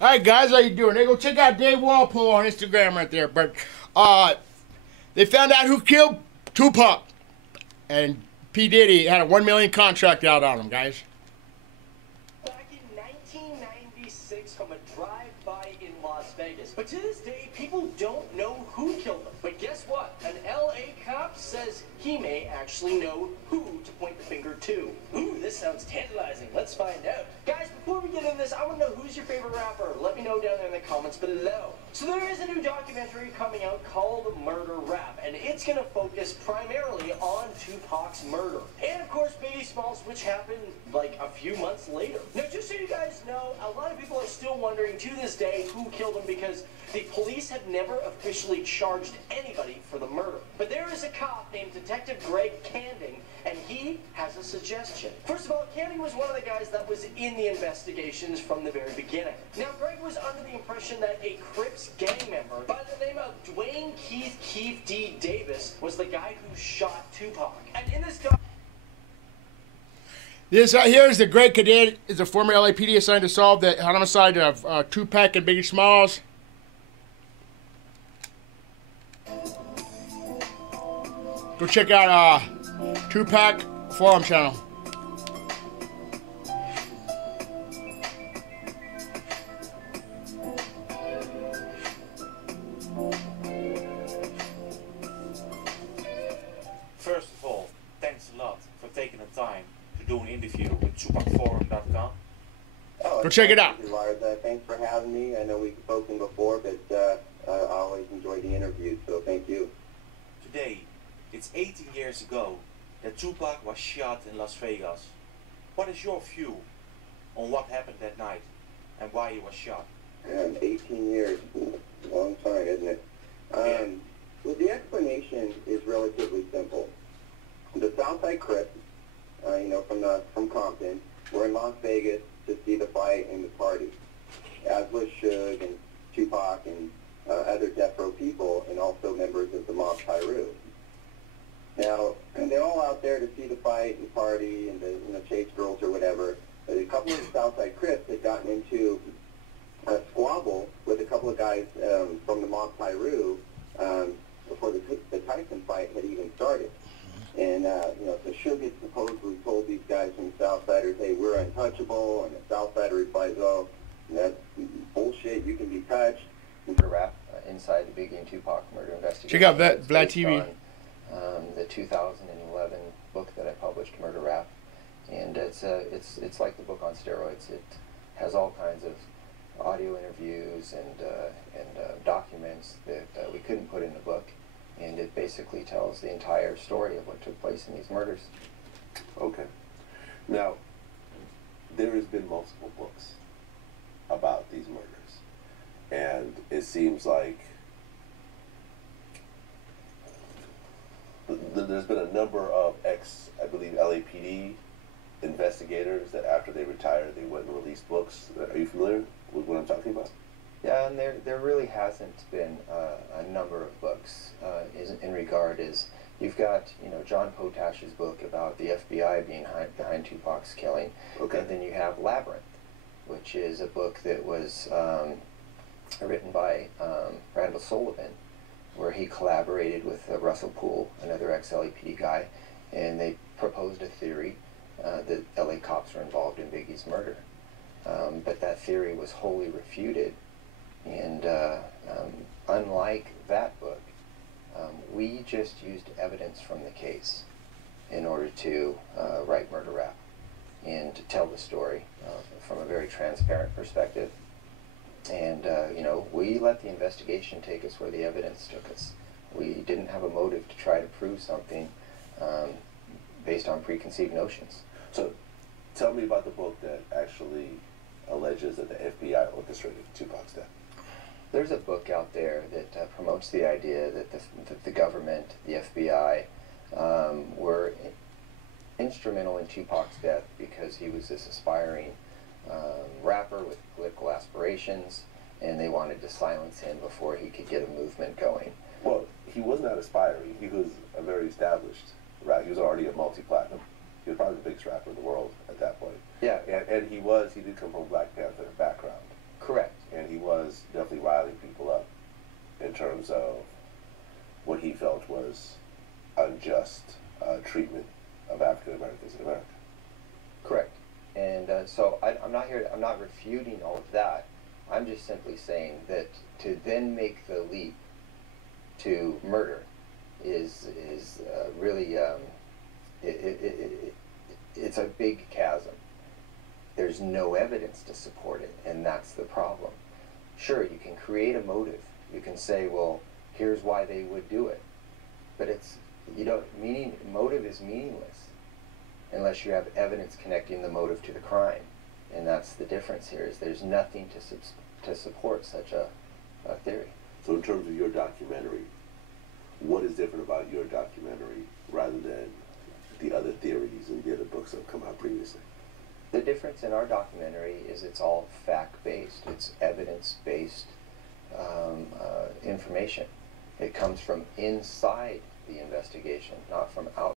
Hi guys, how you doing? Hey, go check out Dave Walpole on Instagram right there. But they found out who killed Tupac, and P Diddy had a 1 million contract out on him, guys. Back in 1996 from a drive-by in Las Vegas. But to this day, people don't know who killed him. But guess what? An LA cop says he may actually know who to point the finger to. Ooh, this sounds tantalizing. Let's find out. Guys, before we get into this, I want to know who's your favorite rapper. Let me know down there in the comments below. So there is a new documentary coming out called Murder Rap, and it's going to focus primarily on Tupac's murder. And of course, Biggie Smalls, which happened like a few months later. Now, just so you guys know, a lot of people are still wondering to this day who killed him because the police have never officially charged anybody for the murder. But there is a cop named Detective Greg Canding, and he has a suggestion. First of all, Canding was one of the guys that was in the investigations from the very beginning. Now, Greg was under the impression that a Crips gang member by the name of Dwayne Keith D. Davis was the guy who shot Tupac. And in this This right here is the Greg Cadet, is a former LAPD assigned to solve the homicide of Tupac and Biggie Smalls. Go check out Tupac Forum channel. First of all, thanks a lot for taking the time to do an interview with TupacForum.com. Go check it out. Thanks for having me. I know we've spoken before, but I always enjoy the interview, so thank you. Today, it's 18 years ago that Tupac was shot in Las Vegas. What is your view on what happened that night and why he was shot? 18 years, a long time, isn't it? Well, the explanation is relatively simple. The Southside Crips, from Compton, were in Las Vegas to see the fight and the party, as was Suge and Tupac and other death row people, and also members of the Mob Piru. Now, they're all out there to see the fight and party and the chase girls or whatever. But a couple of the Southside Crips had gotten into a squabble with a couple of guys from the Mob Piru before the Tyson fight had even started. And, so Suge had supposedly told these guys from the Southsiders, hey, we're untouchable, and the Southsider replies, oh, that's bullshit, you can be touched. Rap inside the Biggie and Tupac murder investigation. Check out that Vlad TV. The 2011 book that I published, Murder Rap, and it's like the book on steroids. It has all kinds of audio interviews and documents that we couldn't put in the book, and it basically tells the entire story of what took place in these murders. Okay. Now, there has been multiple books about these murders, and it seems like there's been a number of I believe, LAPD investigators that after they retired, they went and released books. Are you familiar with what I'm talking about? Yeah, and there really hasn't been a number of books in regard is you've got John Potash's book about the FBI being behind Tupac's killing, Okay. And then you have Labyrinth, which is a book that was written by Randall Sullivan, where he collaborated with Russell Poole, another ex-LAPD guy, and they proposed a theory that LA cops were involved in Biggie's murder. But that theory was wholly refuted, and unlike that book, we just used evidence from the case in order to write Murder Rap and to tell the story from a very transparent perspective. And, we let the investigation take us where the evidence took us. We didn't have a motive to try to prove something based on preconceived notions. So, tell me about the book that actually alleges that the FBI orchestrated Tupac's death. There's a book out there that promotes the idea that the government, the FBI, were instrumental in Tupac's death because he was this aspiring rapper with political aspirations, and they wanted to silence him before he could get a movement going. Well, he was not aspiring. He was a very established rapper. He was already a multi-platinum. He was probably the biggest rapper in the world at that point. Yeah. And he did come from a Black Panther background. Correct. Hitler's unjust treatment of African Americans in America. Correct. And so I'm not refuting all of that. I'm just simply saying that to then make the leap to murder is really it's a big chasm. There's no evidence to support it, and that's the problem. Sure, you can create a motive. You can say, well, here's why they would do it, but motive is meaningless unless you have evidence connecting the motive to the crime, and that's the difference here. Is there's nothing to support such a theory. So in terms of your documentary, what is different about your documentary rather than the other theories and the other books that have come out previously? The difference in our documentary is it's all fact-based. It's evidence-based information. It comes from inside the investigation, not from outside.